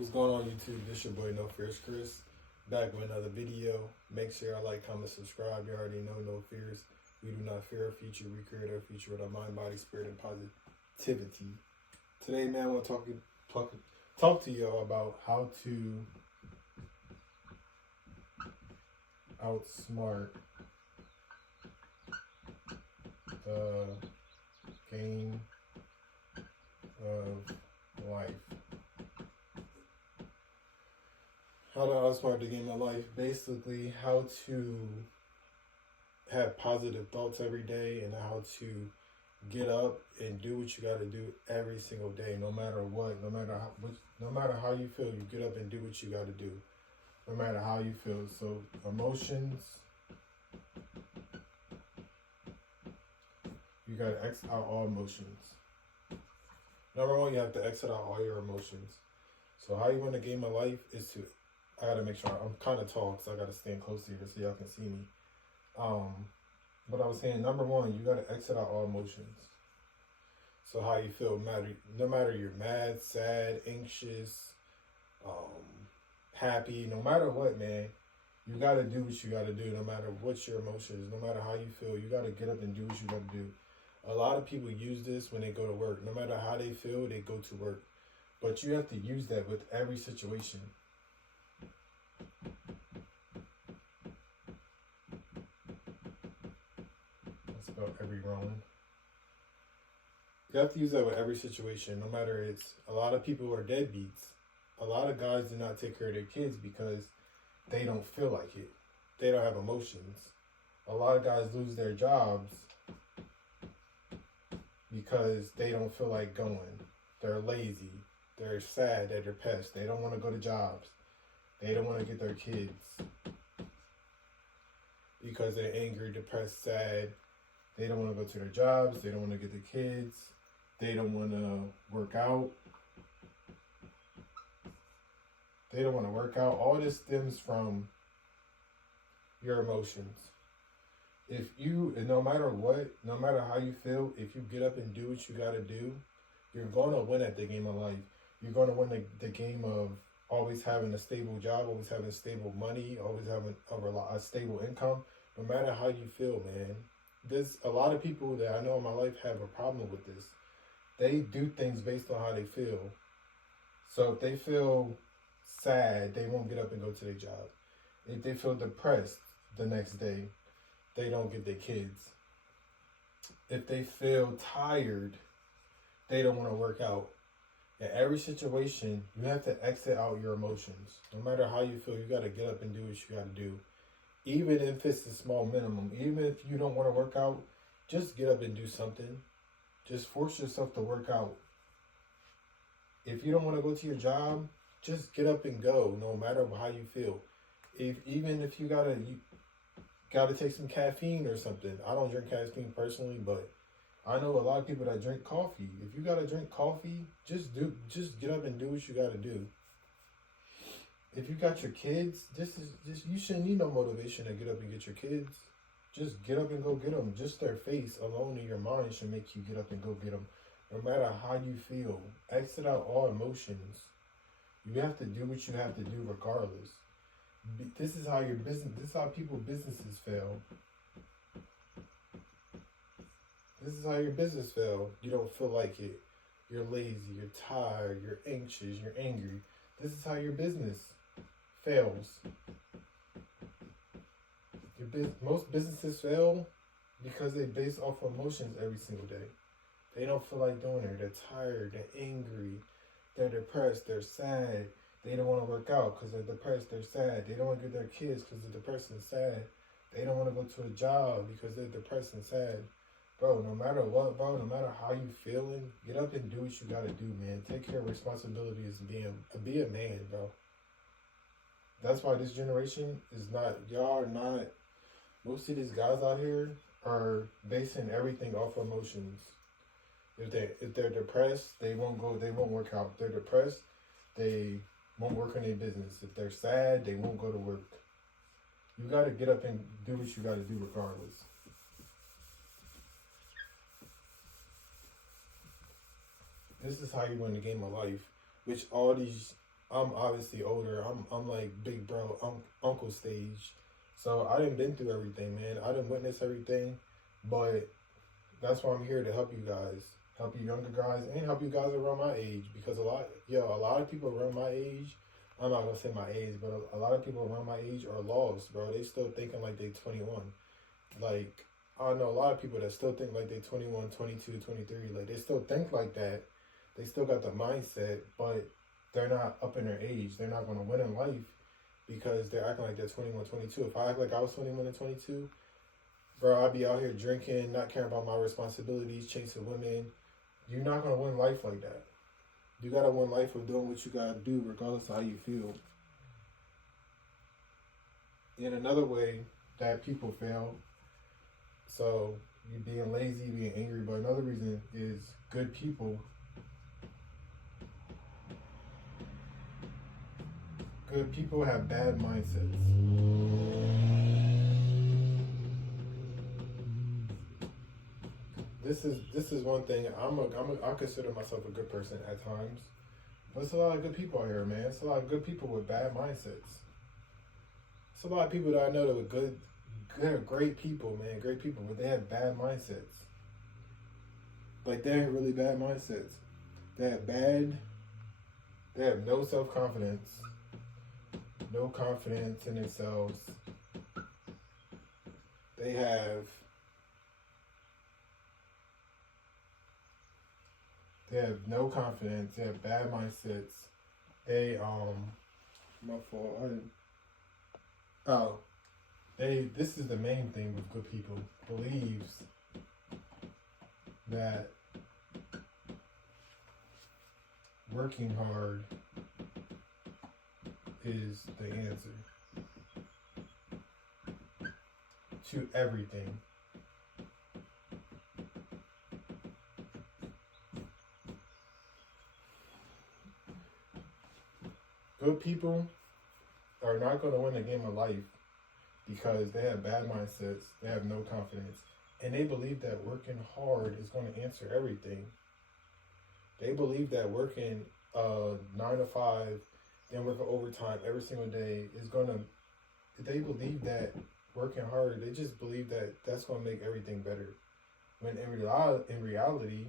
What's going on YouTube? This your boy No Fears Chris, back with another video. Make sure y'all like, comment, subscribe. You already know No Fears. We do not fear our future. We create our future with our mind, body, spirit, and positivity. Today, man, I want to talk to y'all about how to outsmart the game of life. How to outsmart the game of life. Basically, how to have positive thoughts every day and how to get up and do what you got to do every single day, no matter what, no matter how you feel. You get up and do what you got to do, no matter how you feel. So emotions, you got to exit out all emotions. Number one, you have to exit out all your emotions. So how you win the game of life is to, I gotta make sure, I'm kind of tall because I gotta stand close here so y'all can see me. But I was saying, number one, you gotta exit out all emotions. So how you feel, no matter you're mad, sad, anxious, happy, no matter what, man, you gotta do what you gotta do. No matter what your emotions, no matter how you feel, you gotta get up and do what you gotta do. A lot of people use this when they go to work. No matter how they feel, they go to work. But you have to use that with every situation. I spelled every wrong. You have to use that with every situation, no matter it's, a lot of people are deadbeats. A lot of guys do not take care of their kids because they don't feel like it. They don't have emotions. A lot of guys lose their jobs because they don't feel like going. They're lazy. They're sad. They're depressed. They don't want to go to jobs. They don't want to get their kids because they're angry, depressed, sad. They don't want to go to their jobs. They don't want to get the kids. They don't want to work out. They don't want to work out. All this stems from your emotions. If you, and no matter what, no matter how you feel, if you get up and do what you got to do, you're going to win at the game of life. You're going to win the game of always having a stable job, always having stable money, always having a stable income, no matter how you feel, man. There's a lot of people that I know in my life have a problem with this. They do things based on how they feel. So if they feel sad, they won't get up and go to their job. If they feel depressed the next day, they don't get their kids. If they feel tired, they don't want to work out. In every situation, you have to exit out your emotions. No matter how you feel, you got to get up and do what you got to do. Even if it's the small minimum, even if you don't want to work out, just get up and do something. Just force yourself to work out. If you don't want to go to your job, just get up and go, no matter how you feel. Even if you gotta take some caffeine or something. I don't drink caffeine personally, but I know a lot of people that drink coffee. If you gotta drink coffee, just get up and do what you gotta do. If you got your kids, you shouldn't need no motivation to get up and get your kids. Just get up and go get them. Just their face alone in your mind should make you get up and go get them. No matter how you feel, exit out all emotions. You have to do what you have to do regardless. This is how people's businesses fail. This is how your business fail. You don't feel like it. You're lazy, you're tired, you're anxious, you're angry. This is how your business fails. Most businesses fail because they base off of emotions every single day. They don't feel like doing it. They're tired, they're angry, they're depressed, they're sad. They don't want to work out because they're depressed, they're sad. They don't want to get their kids because they're depressed and sad. They don't want to go to a job because they're depressed and sad. Bro, no matter what, bro, no matter how you feeling, get up and do what you got to do, man. Take care of responsibilities and be a man, bro. That's why this generation is not, y'all are not, most of these guys out here are basing everything off emotions. If they're depressed, they won't work out. If they're depressed, they won't work on their business. If they're sad, they won't go to work. You got to get up and do what you got to do regardless. This is how you win the game of life, which all these I'm obviously older. I'm like big bro, uncle stage. So I done been through everything, man. I done witnessed everything, but that's why I'm here to help you guys, help you younger guys, and help you guys around my age. Because a lot of people around my age, I'm not gonna say my age, but a lot of people around my age are lost, bro. They still thinking like they 21. Like, I know a lot of people that still think like they 21, 22, 23. Like, they still think like that. They still got the mindset, but they're not up in their age. They're not gonna win in life because they're acting like they're 21, 22. If I act like I was 21 and 22, bro, I'd be out here drinking, not caring about my responsibilities, chasing women. You're not gonna win life like that. You gotta win life of doing what you gotta do, regardless of how you feel. In another way that people fail, so you being lazy, being angry, but another reason is good people. Good people have bad mindsets. This is one thing. I consider myself a good person at times, but it's a lot of good people out here, man. It's a lot of good people with bad mindsets. It's a lot of people that I know that are good, great people, man, great people, but they have bad mindsets. Like, they have really bad mindsets. They have no self-confidence, no confidence in themselves. They have no confidence. They have bad mindsets. My fault. This is the main thing with good people. Believes that working hard is the answer to everything. Good people are not going to win a game of life because they have bad mindsets, they have no confidence, and they believe that working hard is going to answer everything. They believe that working 9 to 5, then working overtime every single day is going to, they believe that working hard, they just believe that that's going to make everything better. When in reality,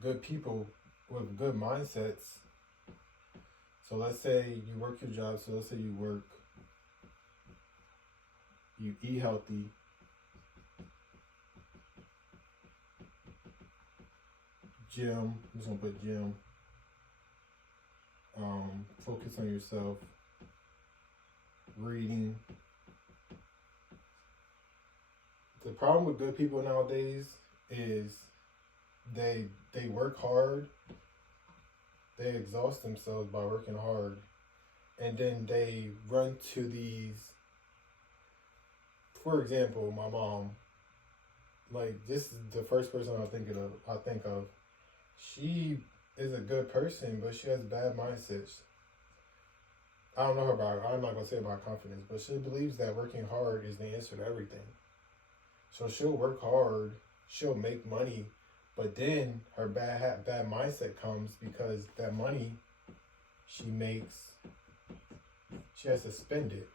good people with good mindsets, so let's say you work your job, so let's say you eat healthy, gym, I'm just gonna put gym, focus on yourself, reading. The problem with good people nowadays is they work hard, they exhaust themselves by working hard, and then they run to these. For example, my mom, like, this is the first person I think of. She is a good person, but she has bad mindsets. I don't know her about, I'm not gonna say about confidence, but she believes that working hard is the answer to everything. So she'll work hard, she'll make money, but then her bad mindset comes because that money she makes, she has to spend it.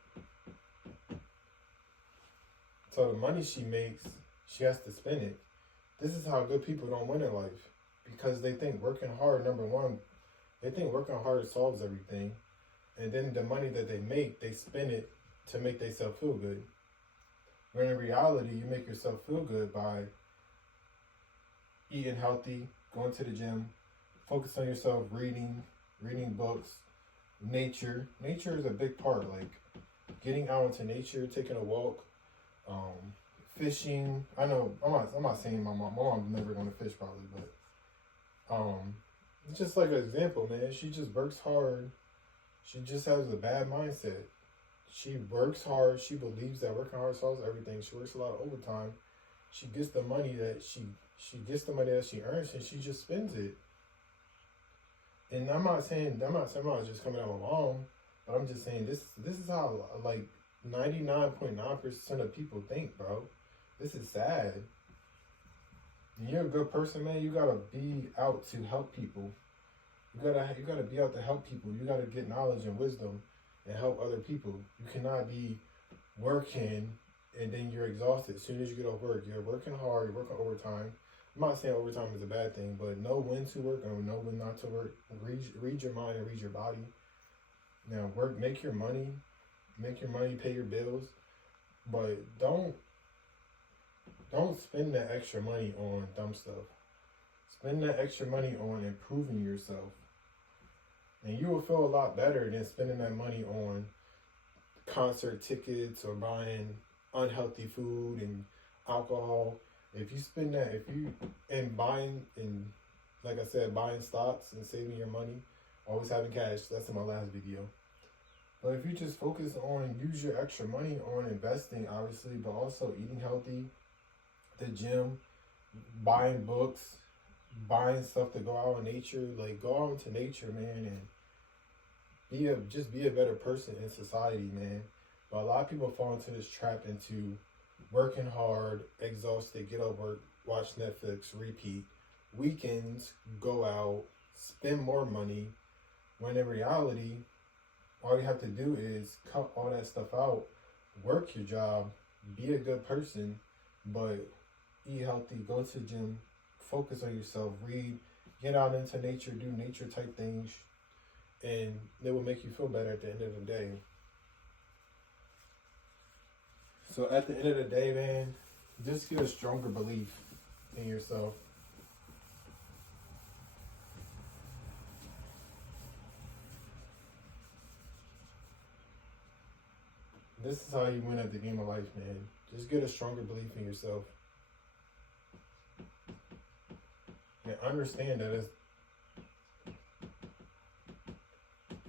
So the money she makes, she has to spend it. This is how good people don't win in life, because they think working hard, number one, they think working hard solves everything. And then the money that they make, they spend it to make themselves feel good. When in reality, you make yourself feel good by eating healthy, going to the gym, focus on yourself, reading books, nature. Nature is a big part, like getting out into nature, taking a walk, fishing. I know I'm not saying my mom's never gonna fish probably, but it's just like an example, man. She just works hard. She just has a bad mindset. She works hard. She believes that working hard solves everything. She works a lot of overtime. She gets the money that she earns, and she just spends it. And I'm not saying I'm just coming out of my mom, but I'm just saying this is how, like, 99.9% of people think, bro. This is sad. When you're a good person, man, you gotta be out to help people. You gotta be out to help people. You gotta get knowledge and wisdom and help other people. You cannot be working and then you're exhausted as soon as you get off work. You're working hard, you're working overtime. I'm not saying overtime is a bad thing, but know when to work and know when not to work. Read your mind and read your body. Now work, make your money, pay your bills, but don't spend that extra money on dumb stuff. Spend that extra money on improving yourself. And you will feel a lot better than spending that money on concert tickets or buying unhealthy food and alcohol. If you spend that, buying, like I said, buying stocks and saving your money, always having cash, that's in my last video. But if you just focus on, use your extra money on investing, obviously, but also eating healthy, the gym, buying books, buying stuff to go out in nature, like go out into nature, man, and just be a better person in society, man. But a lot of people fall into this trap into working hard, exhausted, get off work, watch Netflix, repeat. Weekends, go out, spend more money, when in reality, all you have to do is cut all that stuff out, work your job, be a good person, but eat healthy, go to the gym, focus on yourself, read, get out into nature, do nature type things, and it will make you feel better at the end of the day. So at the end of the day, man, just get a stronger belief in yourself. This is how you win at the game of life, man. Just get a stronger belief in yourself. And understand that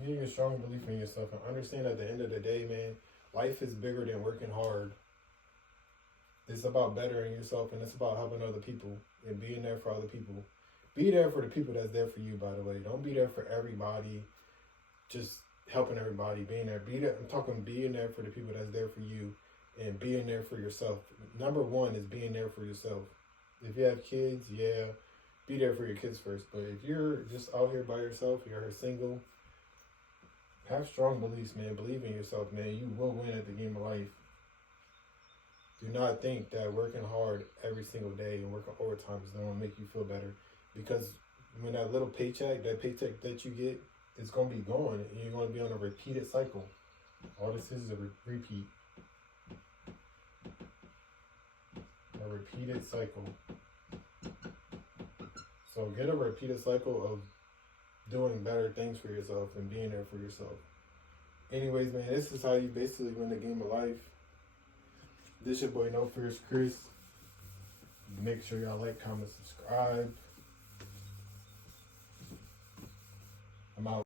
you need a stronger belief in yourself, and understand at the end of the day, man, life is bigger than working hard. It's about bettering yourself, and it's about helping other people and being there for other people. Be there for the people that's there for you, by the way. Don't be there for everybody, just helping everybody, being there. I'm talking being there for the people that's there for you and being there for yourself. Number one is being there for yourself. If you have kids, yeah, be there for your kids first. But if you're just out here by yourself, you're single, have strong beliefs, man. Believe in yourself, man. You will win at the game of life. Do not think that working hard every single day and working overtime is going to make you feel better. Because when that little paycheck that you get, it's going to be gone. And you're going to be on a repeated cycle. All this is a repeat. A repeated cycle. So get a repeated cycle of doing better things for yourself and being there for yourself. Anyways, man, this is how you basically win the game of life. This your boy No Fears Chris. Make sure y'all like, comment, subscribe.